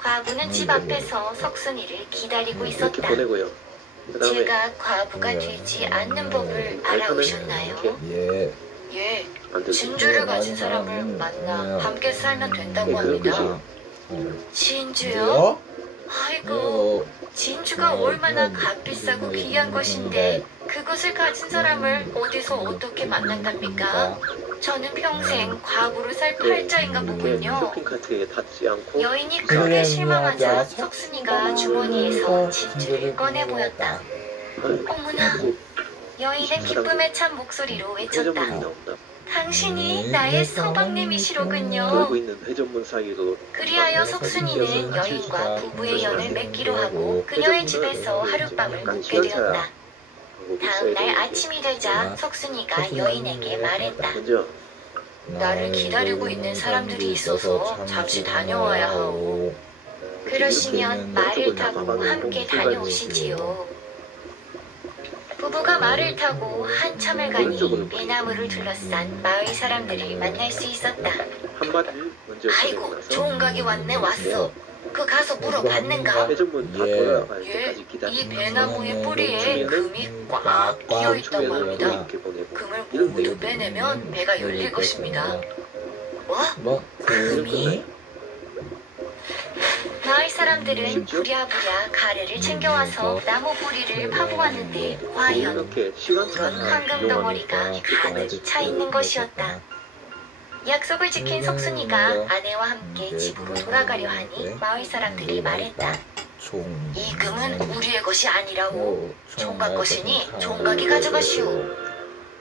과부는 집 앞에서 석순이를 기다리고 이렇게 있었다. 보내고요. 그다음에 제가 과부가 되지 않는 법을 알아오셨나요? 예. 예, 안 되죠. 진주를 가진 사람을 만나 함께 살면 된다고 합니다. 진주요? 아이고, 진주가 얼마나 값비싸고 귀한 것인데 그것을 가진 사람을 어디서 어떻게 만난답니까? 저는 평생 과부로 살 팔자인가 보군요. 쇼핑카트에 닿지 않고 여인이 크게 실망하자 석순이가 주머니에서 진주를 꺼내 보였다. 어머나, 여인은 기쁨에 찬 목소리로 회전문이 외쳤다. 나온다. 당신이 나의 서방님이시로군요. 돌고 있는 회전문 사이로 그리하여 석순이는 여인과 부부의 연을 맺기로 하고 그녀의 집에서 하룻밤을 묵게 되었다. 다음 날 아침이 되자 석순이가 여인에게 말했다. 먼저 나를 기다리고 있는 사람들이 있어서 잠시 다녀와야 하오. 그러시면 말을 타고 함께 다녀오시지요. 부부가 말을 타고 한참을 가니 배나무를 둘러싼 마을 사람들을 만날 수 있었다. 한마디를 먼저 아이고, 보내고 나서 좋은 가게 왔네. 왔어. 그 가서 물어봤는가? 회전문 다 예. 돌아갈 예, 때까지 기다리고 이 배나무의 뿌리에 금이 꽉 끼어있다고 합니다. 이렇게 보내고 금을 모두 빼내면 배가 열릴 것입니다. 뭐? 금이? 마을 사람들은 부랴부랴 가래를 챙겨와서 나무 뿌리를 파보았는데 과연 이렇게 시간차가 큰 황금 덩어리가 가득 차 있는 것이었다. 약속을 지킨 석순이가 아내와 함께 집으로 돌아가려 하니 마을 사람들이 말했다. 이 금은 우리의 것이 아니라고. 총각 것이니 총각이 가져가시오.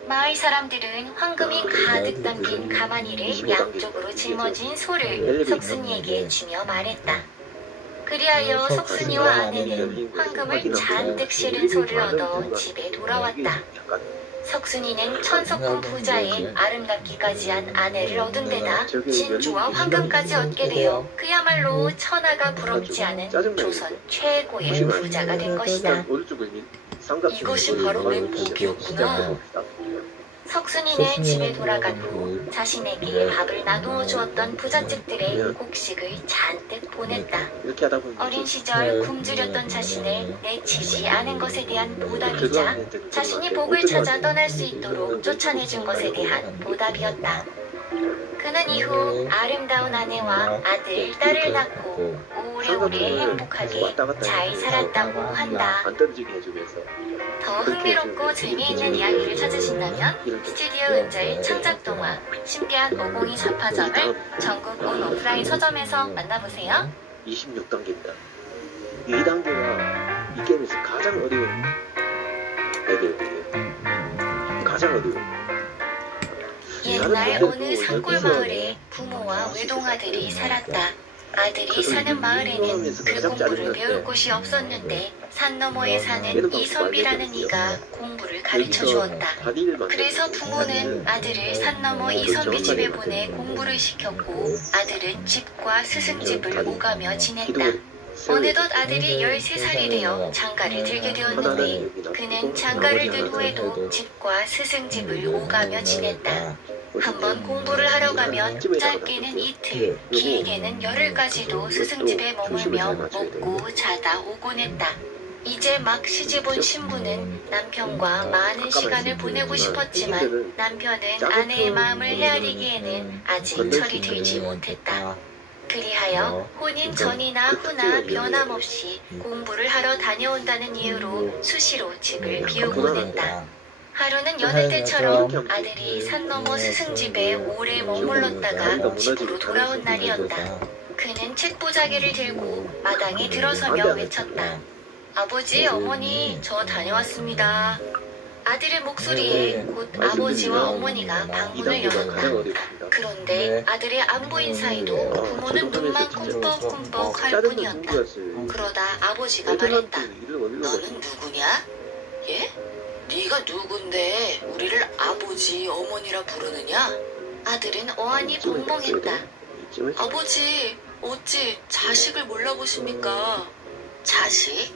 마을 사람들은 황금이 가득 담긴 가마니를 양쪽으로 짊어진 소를 석순이에게 주며 말했다. 그리하여 석순이와 아내는 황금을 잔뜩 실은 소를 얻어 집에 돌아왔다. 석순이는 천석궁 부자의 아름답기까지 한 아내를 얻은 데다 진주와 황금까지 얻게 되어 그야말로 천하가 부럽지 않은 조선 최고의 부자가 된 것이다. 이것이 바로 내 복이었구나. 석순이는 집에 돌아간 후 자신에게 밥을 나누어 주었던 부잣집들의 곡식을 잔뜩 보냈다. 이렇게 하다 보면 어린 시절 굶주렸던 자신을 내치지 않은 것에 대한 보답이자 자신이 복을 찾아 떠날 수 있도록 쫓아내준 것에 대한 보답이었다. 그는 이후 아름다운 아내와 아들, 딸을 낳고 오래오래 행복하게 잘 살았다고 한다. 안 떨어지게 해주기 위해서 더 흥미롭고 재미있는 이야기를 찾으신다면 스튜디오 은절 창작동화 신비한 502 잡화점을 전국 온 오프라인 서점에서 만나보세요. 26단계입니다. 2단계가 이 게임에서 가장 어려운 레벨이에요. 가장 어려운. 옛날 어느 산골 마을에 부모와 외동아들이 살았다. 아들이 사는 마을에는 그 공부를 배울 곳이 없었는데 산 너머에 사는 이선비라는 이가 공부를 가르쳐 주었다. 그래서 부모는 아들을 산 너머 이선비 집에 보내 공부를 시켰고 아들은 집과 스승집을 오가며 지냈다. 어느덧 아들이 13살이 되어 장가를 들게 되었는데 그는 장가를 든 후에도 집과 스승집을 오가며 지냈다. 한번 공부를 하러 가면 짧게는 이틀, 길게는 열흘까지도 스승집에 머물며 먹고 자다 오곤 했다. 이제 막 시집 온 신부는 남편과 많은 시간을 보내고 싶었지만 남편은 아내의 마음을 헤아리기에는 아직 철이 들지 못했다. 그리하여 혼인 전이나 후나 변함없이 공부를 하러 다녀온다는 이유로 수시로 집을 비우곤 했다. 하루는 여느 때처럼 아들이 산 너머 스승집에 오래 머물렀다가 집으로 돌아온 날이었다. 그는 책보자기를 들고 마당에 들어서며 외쳤다. 아버지, 어머니, 저 다녀왔습니다. 아들의 목소리에 곧 아버지와 어머니가 방문을 열었다. 그런데 아들의 안 보인 사이도 부모는 눈만 꿈뻑꿈뻑 할 뿐이었다. 그러다 아버지가 말했다. 너는 누구냐? 예? 네가 누군데 우리를 아버지, 어머니라 부르느냐? 아들은 어안이 벙벙했다. 이쯤을 아버지, 어찌 자식을 몰라보십니까? 자식?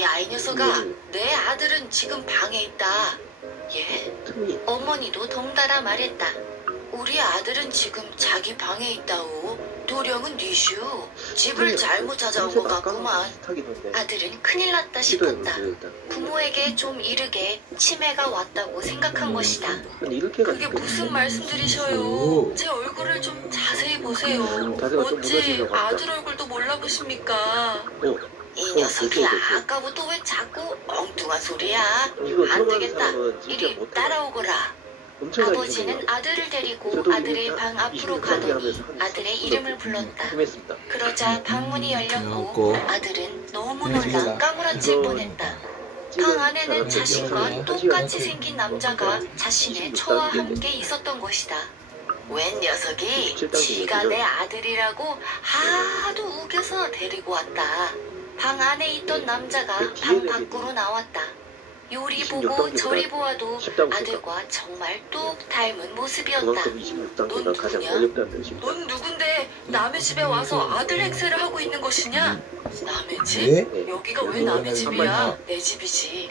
야, 이 녀석아, 내 아들은 지금 방에 있다. 예? 틈이 어머니도 덩달아 말했다. 우리 아들은 지금 자기 방에 있다오. 도령은 니슈. 집을 잘못 찾아온 것 같구만. 아들은 큰일 났다 싶었다. 부모에게 좀 이르게 치매가 왔다고 생각한 것이다. 그게 무슨 말씀들이셔요? 제 얼굴을 좀 자세히 보세요. 어찌 아들 얼굴도 몰라보십니까? 이 녀석이 아까부터 왜 자꾸 엉뚱한 소리야? 안 되겠다. 이리 따라오거라. 아버지는 아들을 데리고 아들의 방 앞으로 가더니 아들의 이름을 불렀다. 그러자 방문이 열렸고 아들은 너무 놀라 까무러칠 뻔했다. 방 안에는 자신과 똑같이 생긴 남자가 자신의 처와 함께 있었던 것이다. 웬 녀석이 지가 내 아들이라고 하도 우겨서 데리고 왔다. 방 안에 있던 남자가 방 밖으로 나왔다. 요리 보고 저리 보아도 아들과 정말 똑 닮은 모습이었다. 넌 누구냐? 넌 누군데 남의 집에 와서 아들 행세를 하고 있는 것이냐? 남의 집? 여기가 왜 남의 집이야? 내 집이지.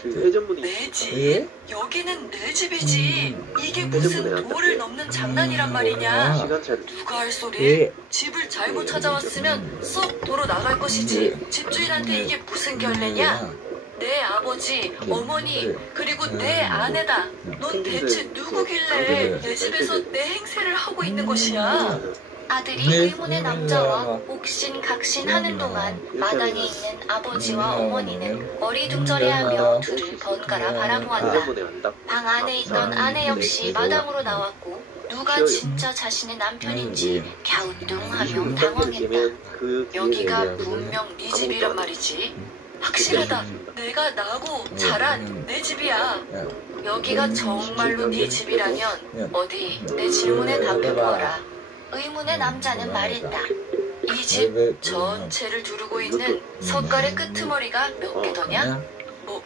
내 집? 여기는 내 집이지. 이게 무슨 도를 넘는 장난이란 말이냐? 누가 할 소리? 집을 잘못 찾아왔으면 쏙 도로 나갈 것이지. 집주인한테 이게 무슨 결례냐? 내 아버지, 어머니, 그리고 내 아내다. 넌 대체 누구길래 내 집에서 내 행세를 하고 있는 것이야? 아들이 의문의 남자와 옥신각신하는 동안 마당에 있는 아버지와 어머니는 어리둥절해하며 둘을 번갈아 바라보았다. 방 안에 있던 아내 역시 마당으로 나왔고 누가 진짜 자신의 남편인지 갸우뚱하며 당황했다. 여기가 분명 네 집이란 말이지. 확실하다. 내가 나고 자란 내 집이야. 여기가 정말로 네 집이라면 어디 내 질문에 답해보아라. 의문의 남자는 말했다. 이 집 전체를 두르고 있는 석갈의 끄트머리가 몇 개더냐? 뭐?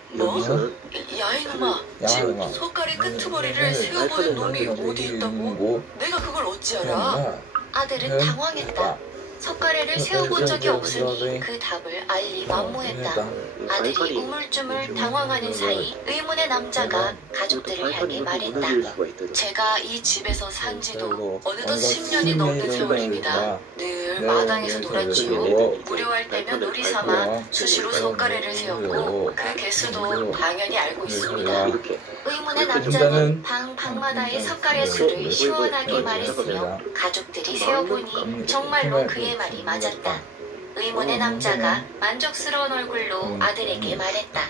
야 이놈아, 집 석갈의 끄트머리를 세워보는 놈이 어디 있다고? 내가 그걸 어찌 알아? 아들은 당황했다. 석가래를 세워본 적이 없으니 그 답을 알리 만무했다. 아들이 우물쭈물 당황하는 사이 의문의 남자가 가족들을 향해 말했다. 제가 이 집에서 산 지도 어느덧 10년이 넘는 세월입니다. 늘 마당에서 놀았지요. 무료할 때면 놀이 삼아 수시로 석가래를 세웠고 그 개수도 당연히 알고 있습니다. 의문의 남자는 방마다의 석가래 수를 시원하게 말했으며 가족들이 세어보니 정말로 그의 말이 맞았다. 의문의 남자가 만족스러운 얼굴로 아들에게 말했다.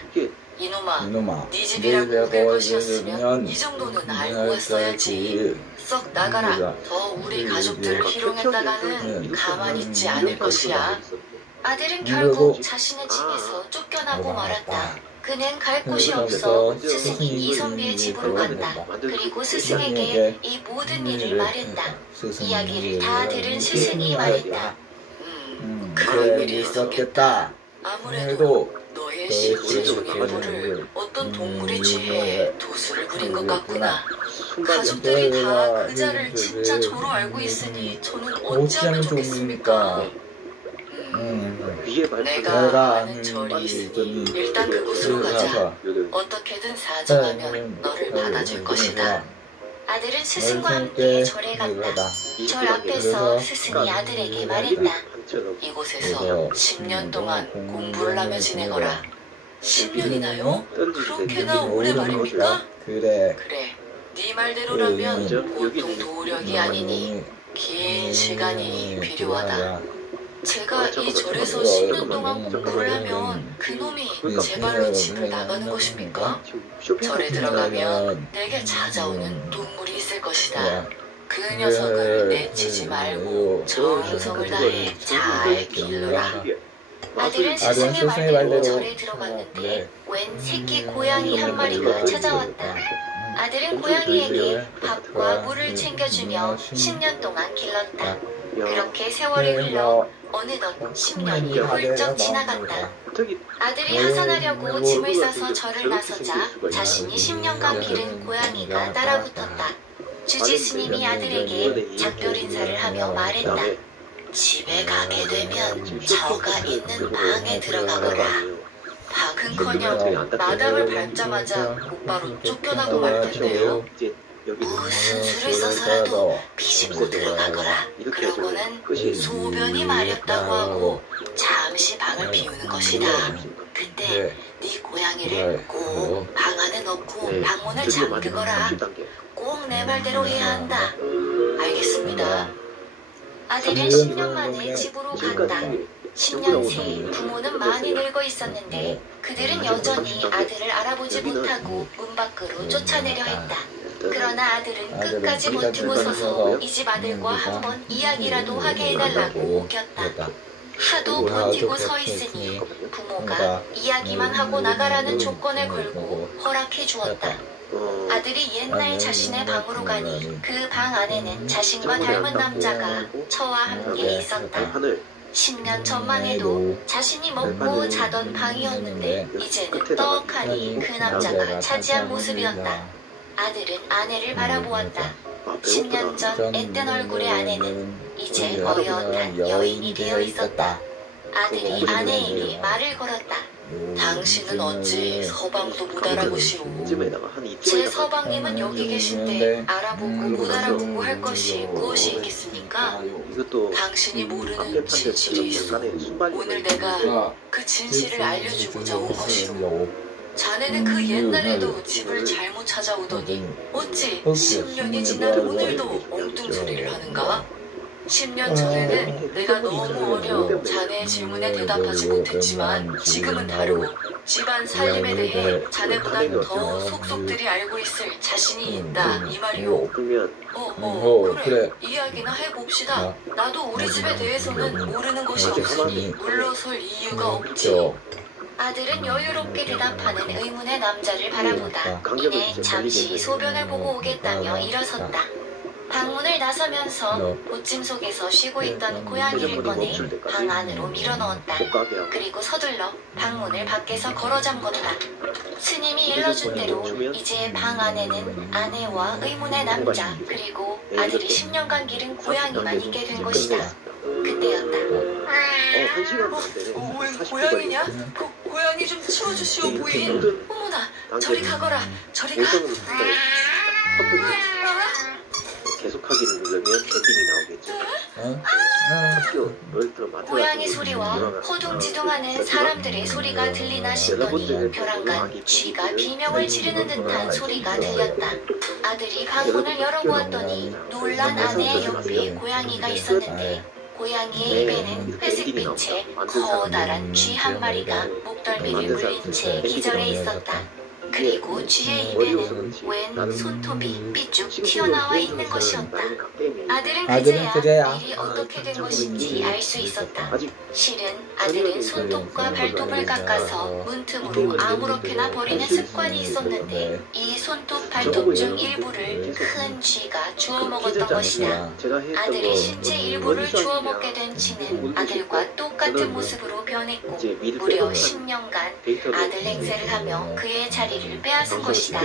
이놈아, 네 집이라고 우길 것이었으면 이 정도는 알고 왔어야지. 썩 나가라. 더 우리 가족들을 희롱했다가는 가만히 있지 않을 것이야. 아들은 결국 자신의 집에서 쫓겨나고 말았다. 그는 갈 곳이 없어 스승인 이선비의 집으로 갔다. 그리고 스승에게 이 모든 일을 말했다. 이야기를 다 들은 스승이 말했다. 그런 일이 있었겠다. 아무래도 너의 시체 중의 모를 어떤 동물이 취해 도수를 부린 것 같구나. 가족들이 다 그 자를 진짜 저로 알고 있으니 저는 어찌하면 좋겠습니까? 내가 아는 절이 있으니 일단 그곳으로 가자. 어떻게든 사정하면 너를 받아줄 것이다. 아들은 스승과 함께 절에 갔다. 절 앞에서 스승이 아들에게 말했다. 이곳에서 10년 동안 공부를 하며 지내거라. 10년이나요? 그렇게나 오래 말입니까? 그래. 네 말대로라면 보통 도력이 아니니 긴 시간이 필요하다. 제가 이 절에서 10년 동안 공부를 하면 그놈이 제 발로 집을 나가는 것입니까? 절에 들어가면 내게 찾아오는 동물이 있을 것이다. 그 녀석을 내치지 말고 정성을 다해 잘 길러라. 아들은 스승의 말대로 절에 들어갔는데 웬 새끼 고양이 한 마리가 찾아왔다. 아들은 고양이에게 밥과 물을 챙겨주며 10년 동안 길렀다. 그렇게 세월이 흘러 어느덧 10년이 훌쩍 지나갔다. 아들이 하산하려고 짐을 싸서 절을 나서자 자신이 10년간 기른 고양이가 따라붙었다. 주지 스님이 아들에게 작별 인사를 하며 말했다. 집에 가게 되면 저가 있는 방에 들어가거라. 박은커녕 마당을 밟자마자 곧바로 쫓겨나고 말던데요. 무슨 수를 써서라도 비집고 들어가거라. 그러고는 소변이 마렵다고 하고 잠시 방을 비우는 것이다. 그때 네 고양이를 꼭 방 안에 넣고 방문을 잠그거라. 꼭 내 말대로 해야 한다. 알겠습니다. 아들은 10년 만에 집으로 간다. 10년 새 부모는 많이 늙어 있었는데 그들은 여전히 아들을 알아보지 못하고 문 밖으로 쫓아내려 했다. 그러나 아들은 끝까지 버티고 서서 이 집 아들과 한번 이야기라도 하게 해달라고 우겼다. 하도 버티고 서 있으니 부모가 이야기만 하고 나가라는 조건을 걸고 허락해 주었다. 아들이 옛날 자신의 방으로 가니 그 방 안에는 자신과 닮은 남자가 저와 함께 있었다. 10년 전만 해도 자신이 먹고 자던 방이었는데 이제는 떡하니 그 남자가 차지한 모습이었다. 아들은 아내를 바라보았다. 10년 전 앳된 얼굴의 아내는 이제 어엿한 여인이 되어 있었다. 아들이 아내에게 말을 걸었다. 당신은 어찌 서방도 못 알아보시오. 제 서방님은 여기 계신데 알아보고 못 알아보고 할 것이 무엇이 있겠습니까? 당신이 모르는 진실이 있어. 오늘 내가 그 진실을 알려주고자 온 것이오. 자네는 그 옛날에도 집을 잘못 찾아오더니 어찌 10년이 지난 오늘도 엉뚱소리를 하는가? 10년 전에는 내가 너무 어려 자네의 질문에 대답하지 못했지만 지금은 다르고 집안 살림에 대해 자네보다 더 속속들이 알고 있을 자신이 있다 이 말이오. 그래. 이야기나 해봅시다. 나도 우리 집에 대해서는 모르는 것이 없으니 물러설 이유가 없지. 아들은 여유롭게 대답하는 의문의 남자를 바라보다 이내 잠시 소변을 보고 오겠다며 일어섰다. 방문을 나서면서 보침 속에서 쉬고 있던 고양이를 꺼내 방 안으로 밀어넣었다. 그리고 서둘러 방문을 밖에서 걸어 잠궜다. 스님이 일러준 대로 이제 방 안에는 아내와 의문의 남자 그리고 아들이 10년간 기른 고양이만 있게 된 것이다. 그때였다. 웬 고양이냐? 고양이 좀 치워주시오 부인. 어머나 저리 가거라. 저리 가. 계속하기를 누르면 엔딩이 나오겠죠. 고양이 소리와 허둥지둥하는 사람들의 소리가 들리나 싶더니 벼랑간 쥐가 비명을 지르는 듯한 소리가 들렸다. 아들이 방문을 열어보았더니 놀란 아내의 옆에 고양이가 있었는데 고양이의 입에는 회색빛의 커다란 쥐 한 마리가 목덜미를 물린 채 기절해 있었다. 그리고 쥐의 입에는 웬 손톱이 삐쭉 튀어나와 있는 것이었다. 아들은 그제야 일이 어떻게 된 것인지 알 수 있었다. 실은 아들은 손톱과 발톱을 깎아서 문틈으로 아무렇게나 버리는 습관이 있었는데 이 손톱 발톱 중 일부를 큰 쥐가 주워 먹었던 것이다. 아들의 신체 일부를 주워 먹게 된 쥐는 아들과 똑같은 모습으로 변했고 무려 10년간 아들 행세를 하며 그의 자리를 빼앗은 것이다.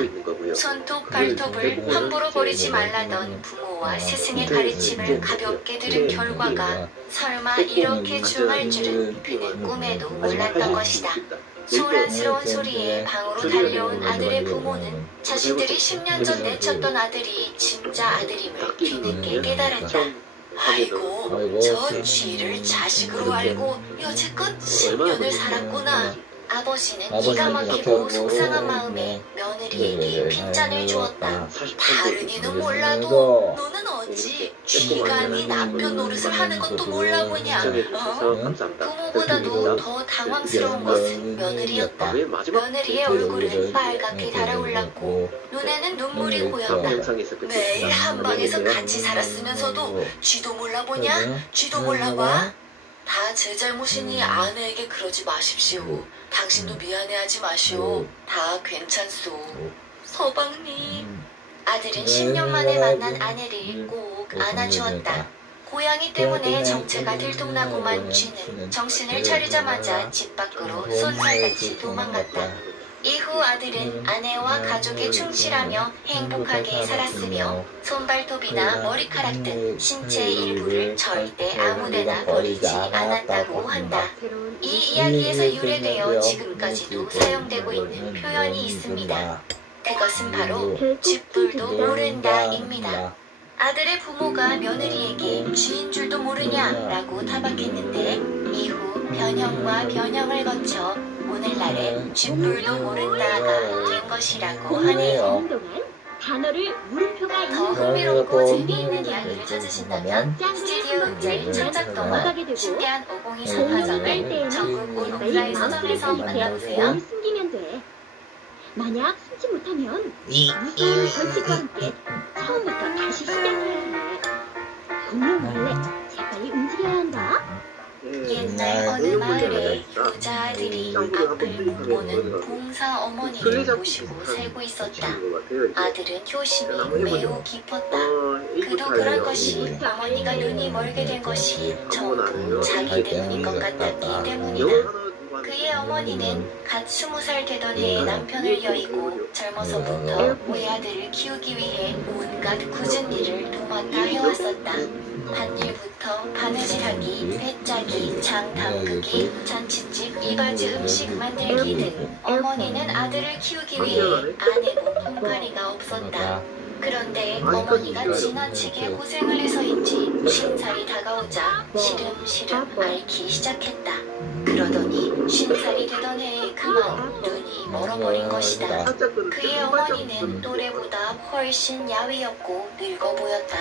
손톱, 발톱을 함부로 버리지 말라던 부모와 스승의 가르침을 가볍게 들은 결과가 설마 이렇게 중할 줄은 그는 꿈에도 몰랐던 것이다. 소란스러운 소리에 방으로 달려온 아들의 부모는 자신들이 10년 전 내쳤던 아들이 진짜 아들임을 뒤늦게 깨달았다. 아이고, 저 쥐를 자식으로 알고 여지껏 10년을 살았구나. 아버지는 기가 막히고 속상한 마음에 며느리에게 핀잔을 주었다. 다른 이는 몰라도 너는 어찌 쥐가 네 남편 노릇을 하는 것도 몰라보냐. 부모보다도 더 당황스러운 것은 며느리였다. 며느리의 얼굴은 빨갛게 달아올랐고 눈에는 눈물이 고였다. 매일 한 방에서 같이 살았으면서도 쥐도 몰라보냐? 쥐도 몰라봐? 다 제 잘못이니 아내에게 그러지 마십시오. 당신도 미안해하지 마시오. 다 괜찮소. 서방님. 아들은 10년 만에 만난 아내를 꼭 안아주었다. 고양이 때문에 정체가 들통나고만 쥐는 정신을 차리자마자 집 밖으로 쏜살같이 도망갔다. 이후 이후 아들은 아내와 가족에 충실하며 행복하게 살았으며 손발톱이나 머리카락 등 신체의 일부를 절대 아무데나 버리지 않았다고 한다. 이 이야기에서 유래되어 지금까지도 사용되고 있는 표현이 있습니다. 그것은 바로 쥐뿔도 모른다입니다. 아들의 부모가 며느리에게 쥐인 줄도 모르냐라고 타박했는데 이후 변형과 변형을 거쳐 오늘날의 쥐뿔도 모른다가 된 것이라고 하네요. 단어를 물음표가 더 있는 흥미롭고 재미있는 이야기를 찾으신다면 스튜디오 은질 창작 동화 신기한 502 사파점을 전국 온 오프라인 서점에서 만나보세요. 숨기면 돼. 만약 숨지 못하면 무서운 벌칙과 함께 처음부터 다시 시작해야 해. 공룡 벌레, 재빨리 움직여야 한다. 옛날 어느 마을에 효자들이 앞을 못 보는 봉사 어머니를 모시고 살고 있었다. 아들은 효심이 매우 깊었다. 그도 그런 것이 어머니가 눈이 멀게 된 것이 전부 자기 때문인 것 같았기 때문이다. 그의 어머니는 갓 20살 되던 해에 남편을 여의고 젊어서부터 외아들을 키우기 위해 온갖 굳은 일을 도맡아 해왔었다. 밭일부터 바느질하기, 배짜기, 장 담그기, 잔칫집, 이바지 음식 만들기 등 어머니는 아들을 키우기 위해 안 해본 통가리가 없었다. 그런데 어머니가 지나치게 고생을 해서인지 50살이 다가오자 시름시름 앓기 시작했다. 그러더니 50살이 되던 해에 그만 눈이 멀어버린 것이다. 그의 어머니는 또래보다 훨씬 야위었고 늙어 보였다.